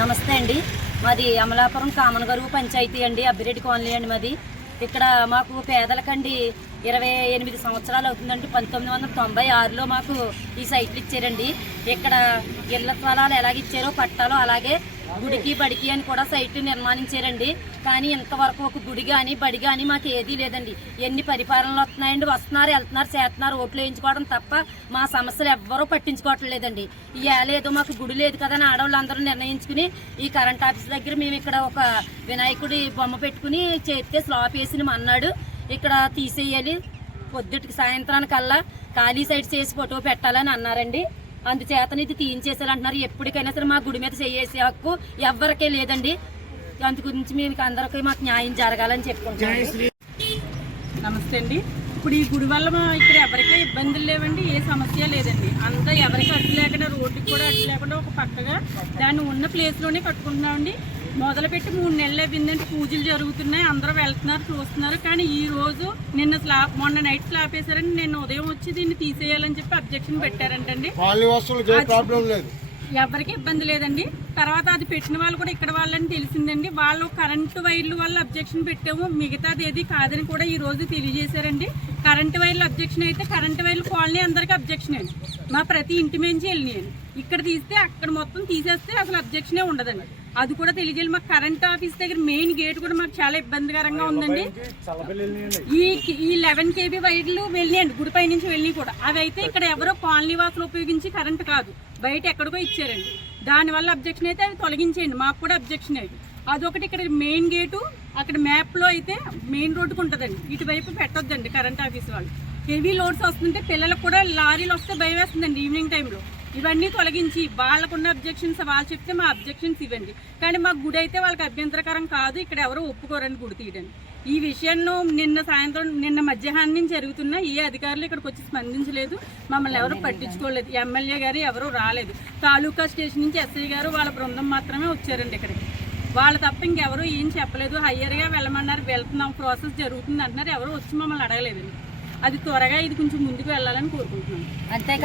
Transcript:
నమస్తే అండి. మాది అమలాపురం కామనగరువు పంచాయతీ అండి, అబ్బిరెడ్డి కాలనీ అండి మాది. ఇక్కడ మాకు పేదలకండి 28 సంవత్సరాలు అవుతుందండి. 1996లో మాకు ఈ సైట్లు ఇచ్చారండి. ఇక్కడ ఇళ్ల స్థలాలు ఎలాగిచ్చారో పట్టాలో అలాగే గుడికి బడికి అని కూడా సైట్లు నిర్మాణించారండి. కానీ ఇంతవరకు ఒక గుడి కానీ బడి కానీ మాకు ఏదీ లేదండి. ఎన్ని పరిపాలనలు వస్తున్నాయండి, వస్తున్నారు వెళ్తున్నారు చేస్తున్నారు, ఓట్లు వేయించుకోవడం తప్ప మా సమస్యలు ఎవ్వరూ పట్టించుకోవట్లేదండి. ఏదో మాకు గుడి లేదు కదా అని ఆడవాళ్ళందరూ నిర్ణయించుకుని ఈ కరెంట్ ఆఫీస్ దగ్గర మేము ఇక్కడ ఒక వినాయకుడి బొమ్మ పెట్టుకుని చేస్తే స్లాబ్ వేసి అన్నాడు. ఇక్కడ తీసేయాలి, పొద్దుటికి సాయంత్రానికల్లా ఖాళీ సైడ్ చేసి ఫోటో పెట్టాలని అన్నారండి. అందుచేతని ఇది తీయించేసారంటున్నారు. ఎప్పటికైనా సరే మా గుడి మీద చేసే హక్కు ఎవరికే లేదండి. అందు గురించి మేము అందరికీ మాకు న్యాయం జరగాలని చెప్పుకుంటున్నాం. నమస్తే అండి. ఇప్పుడు ఈ గుడి వల్ల ఇక్కడ ఎవరికీ ఇబ్బందులు లేవండి, ఏ సమస్య లేదండి. అంతా ఎవరికి అడ్డు లేకుండా, రోడ్డుకి కూడా అడ్డు లేకుండా ఒక పక్కగా దాన్ని ఉన్న ప్లేస్లోనే కట్టుకుంటున్నామండి. మొదలుపెట్టి 3 నెలలు అయిందంటే పూజలు జరుగుతున్నాయి, అందరూ వెళ్తున్నారు చూస్తున్నారు. కానీ ఈ రోజు మొన్న నైట్ స్లాబ్ వేసారని నిన్న ఉదయం వచ్చి దీన్ని తీసేయాలని చెప్పి అబ్జెక్షన్ పెట్టారంటండి. ఎవరికి ఇబ్బంది లేదండి. తర్వాత అది పెట్టిన వాళ్ళు కూడా ఇక్కడ వాళ్ళని తెలిసిందండి. వాళ్ళు కరెంటు వైర్లు వల్ల అబ్జెక్షన్ పెట్టాము, మిగతాది ఏది కాదని కూడా ఈ రోజు తెలియజేశారండి. కరెంటు వైర్లు అబ్జెక్షన్ అయితే కరెంటు వైర్లు కాలనీ అందరికీ అబ్జెక్షన్ అండి. మా ప్రతి ఇంటి నుంచి వెళ్ళినాయండి. ఇక్కడ తీస్తే అక్కడ మొత్తం తీసేస్తే అసలు అబ్జెక్షనే ఉండదండి. అది కూడా తెలియజేయాలి. మాకు కరెంట్ ఆఫీస్ దగ్గర మెయిన్ గేట్ కూడా మాకు చాలా ఇబ్బందికరంగా ఉందండి. ఈ 11 KB వైర్లు వెళ్ళినాయండి, గుడిపై నుంచి వెళ్ళి కూడా. అవి అయితే ఇక్కడ ఎవరో కాలనీ వాసులు ఉపయోగించి కరెంట్ కాదు, బయట ఎక్కడికో ఇచ్చారండి. దానివల్ల అబ్జెక్షన్ అయితే అవి తొలగించేయండి, మాకు కూడా అబ్జెక్షన్ అయ్యి. అదొకటి ఇక్కడ మెయిన్ గేటు అక్కడ మ్యాప్లో అయితే మెయిన్ రోడ్డుకు ఉంటుందండి, ఇటువైపు పెట్టొద్దండి కరెంట్ ఆఫీస్ వాళ్ళు. హెవీ లోడ్స్ వస్తుంటే పిల్లలకు కూడా లారీలు వస్తే భయం వేస్తుందండి ఈవినింగ్ టైంలో. ఇవన్నీ తొలగించి వాళ్ళకున్న అబ్జెక్షన్స్ వాళ్ళు చెప్తే మా అబ్జెక్షన్స్ ఇవ్వండి. కానీ మా గుడి అయితే వాళ్ళకి అభ్యంతరకరం కాదు, ఇక్కడ ఎవరో ఒప్పుకోరండి గుడి తీయడానికి. ఈ విషయాన్ని నిన్న మధ్యాహ్నం నుంచి జరుగుతున్నా ఏ అధికారులు ఇక్కడికి వచ్చి స్పందించలేదు, మమ్మల్ని ఎవరు పట్టించుకోలేదు. ఎమ్మెల్యే గారు ఎవరు రాలేదు. తాలూకా స్టేషన్ నుంచి ఎస్ఐ గారు వాళ్ళ బృందం మాత్రమే వచ్చారండి ఇక్కడికి. వాళ్ళు తప్ప ఇంకెవరూ ఏం చెప్పలేదు. హయ్యర్గా వెళ్ళమన్నారు, వెళ్తున్నాం, ప్రాసెస్ జరుగుతుంది అంటున్నారు. ఎవరు వచ్చి మమ్మల్ని అడగలేదండి. అది త్వరగా ఇది కొంచెం ముందుకు వెళ్ళాలని కోరుకుంటున్నాం. అంతేకాదు